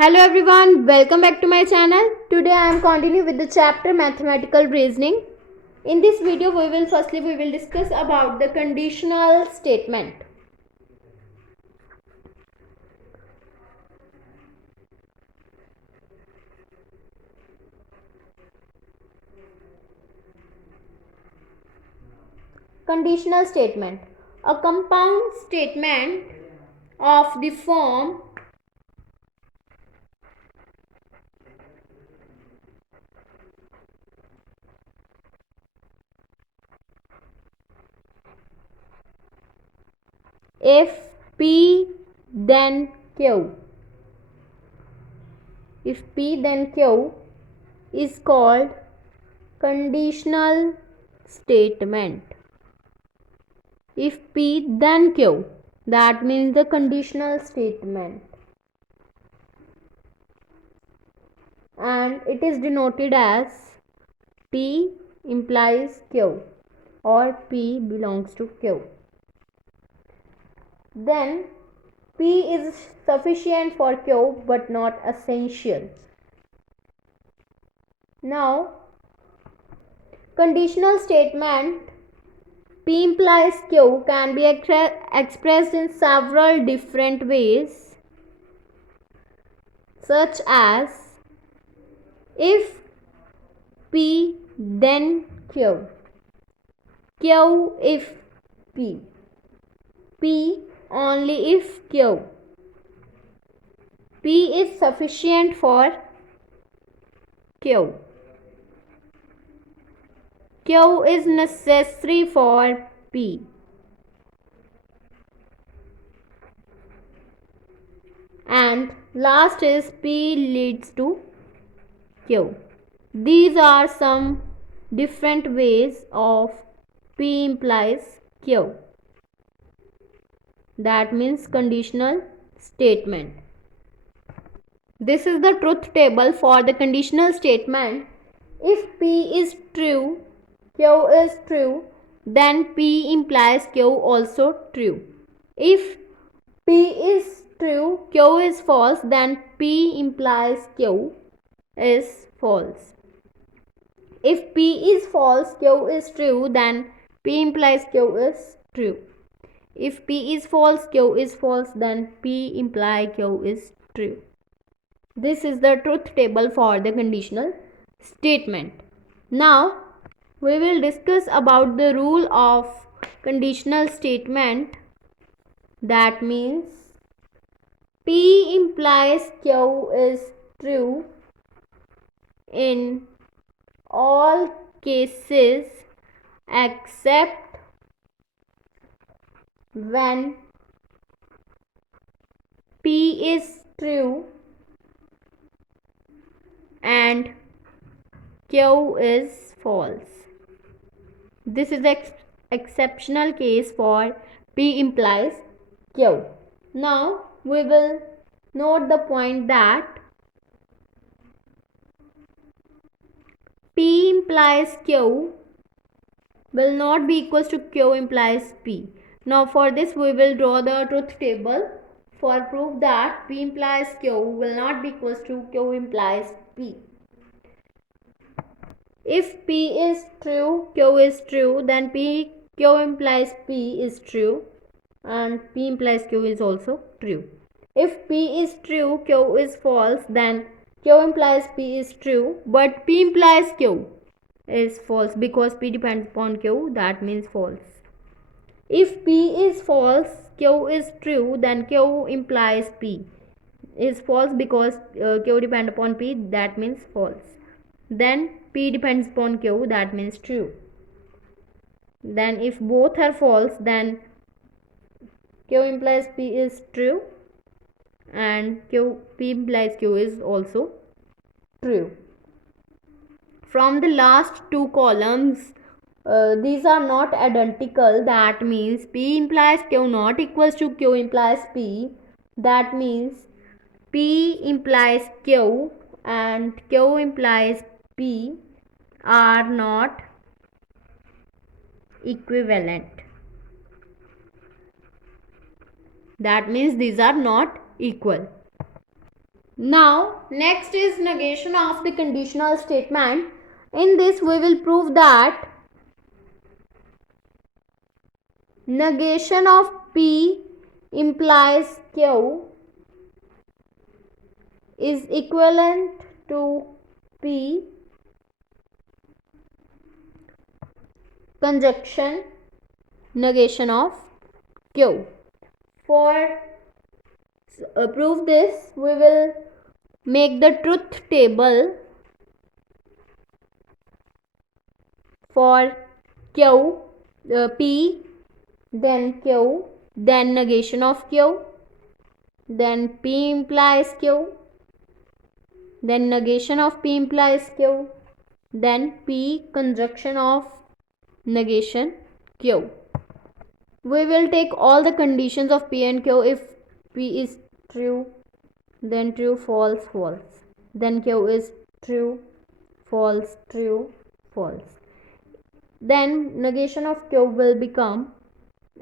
Hello everyone, welcome back to my channel. Today I am continuing with the chapter mathematical reasoning. In this video we will discuss about the conditional statement. Conditional statement. A compound statement of the form if P then Q. If P then Q is called conditional statement. If P then Q, that means the conditional statement, and it is denoted as P implies Q or P belongs to Q. Then P is sufficient for Q but not essential. Now, conditional statement P implies Q can be expressed in several different ways, such as if P then Q, Q if P, P only if Q, P is sufficient for Q, Q is necessary for P, and last is P leads to Q. These are some different ways of P implies Q. That means conditional statement. This is the truth table for the conditional statement. If P is true, Q is true, then P implies Q also true. If P is true, Q is false, then P implies Q is false. If P is false, Q is true, then P implies Q is true. If P is false, Q is false, then P implies Q is true. This is the truth table for the conditional statement. Now, we will discuss about the rule of conditional statement. That means P implies Q is true in all cases except when P is true and Q is false. This is exceptional case for P implies Q. Now we will note the point that P implies Q will not be equals to Q implies P. Now for this we will draw the truth table for proof that P implies Q will not be equals to Q implies P. If P is true, Q is true, then Q implies P is true and P implies Q is also true. If P is true, Q is false, then Q implies P is true, but P implies Q is false because P depends upon Q, that means false. If P is false, Q is true, then Q implies P is false because Q depends upon P, that means false. Then P depends upon Q, that means true. Then if both are false, then Q implies P is true and P implies Q is also true. From the last two columns, these are not identical. That means P implies Q not equals to Q implies P. That means P implies Q and Q implies P are not equivalent. That means these are not equal. Now next is negation of the conditional statement. In this we will prove that negation of P implies Q is equivalent to P conjunction negation of Q. For prove this, we will make the truth table for Q, P, then Q, then negation of Q, then P implies Q, then negation of P implies Q, then P conjunction of negation Q. We will take all the conditions of P and Q. If P is true, then true, false, false. Then Q is true, false, true, false. Then negation of Q will become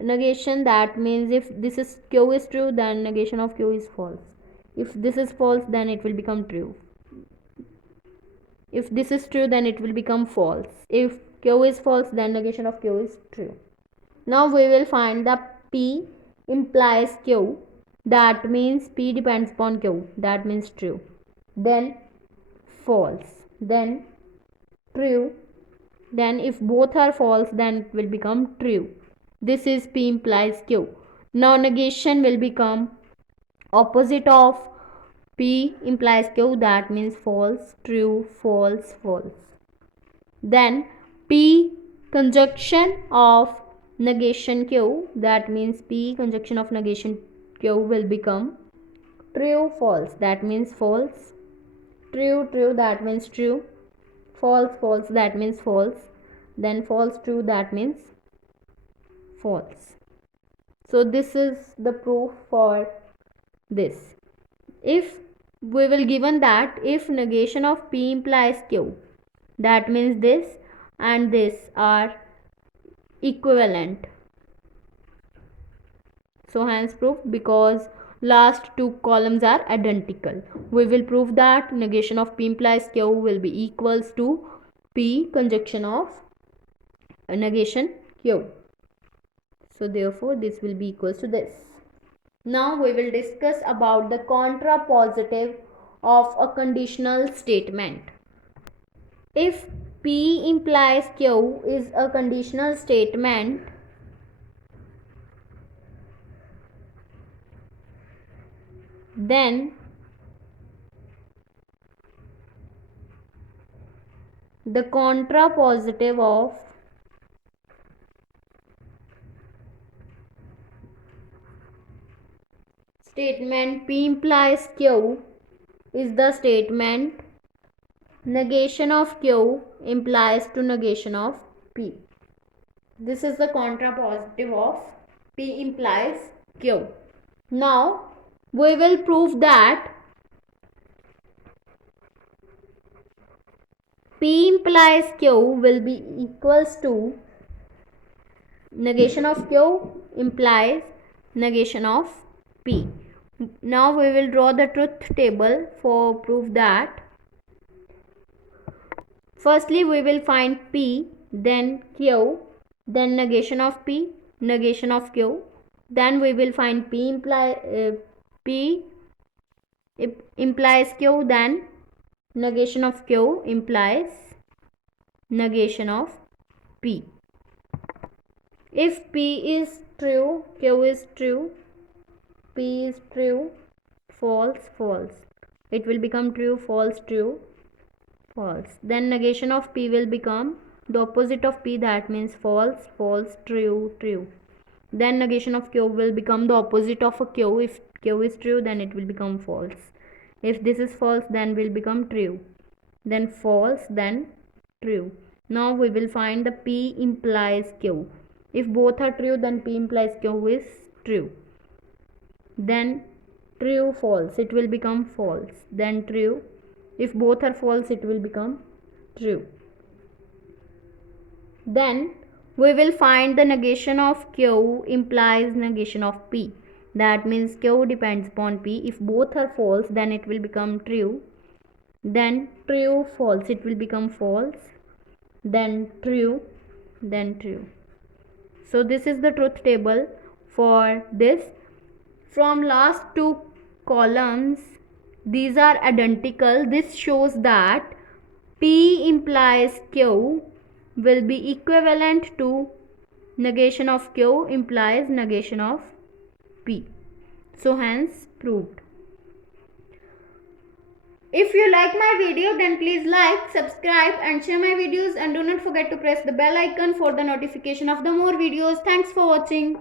negation. That means if this is Q is true, then negation of Q is false. If this is false, then it will become true. If this is true, then it will become false. If Q is false, then negation of Q is true. Now we will find the P implies Q. That means P depends upon Q. That means true. Then false. Then true. Then if both are false, then it will become true. This is P implies Q. Now negation will become opposite of P implies Q. That means false, true, false, false. Then P conjunction of negation Q. That means P conjunction of negation Q will become true, false. That means false. True, true. That means true. False, false. That means false. Then false, true. That means false. So this is the proof for this. If we will given that if negation of P implies Q, that means this and this are equivalent. So hence proof, because last two columns are identical. We will prove that negation of P implies Q will be equals to P conjunction of negation Q. So therefore this will be equals to this. Now we will discuss about the contrapositive of a conditional statement. If P implies Q is a conditional statement, then the contrapositive of statement P implies Q is the statement negation of Q implies to negation of P. This is the contrapositive of P implies Q. Now we will prove that P implies Q will be equals to negation of Q implies negation of P. Now we will draw the truth table for proof that. Firstly we will find P, then Q, then negation of P, negation of Q. Then we will find P implies Q, then negation of Q implies negation of P. If P is true, Q is true, P is true, false, false. It will become true, false, true, false. Then negation of P will become the opposite of P, that means false, false, true, true. Then negation of Q will become the opposite of a Q. If Q is true, then it will become false. If this is false, then will become true. Then false, then true. Now we will find the P implies Q. If both are true, then P implies Q is true. Then true, false, it will become false. Then true. If both are false, it will become true. Then we will find the negation of Q implies negation of P. that means Q depends upon P. If both are false, then it will become true. Then true, false, it will become false. Then true, then true. So this is the truth table for this. From last two columns, these are identical. This shows that P implies Q will be equivalent to negation of Q implies negation of P. So hence proved. If you like my video, then please like, subscribe and share my videos, and do not forget to press the bell icon for the notification of the more videos. Thanks for watching.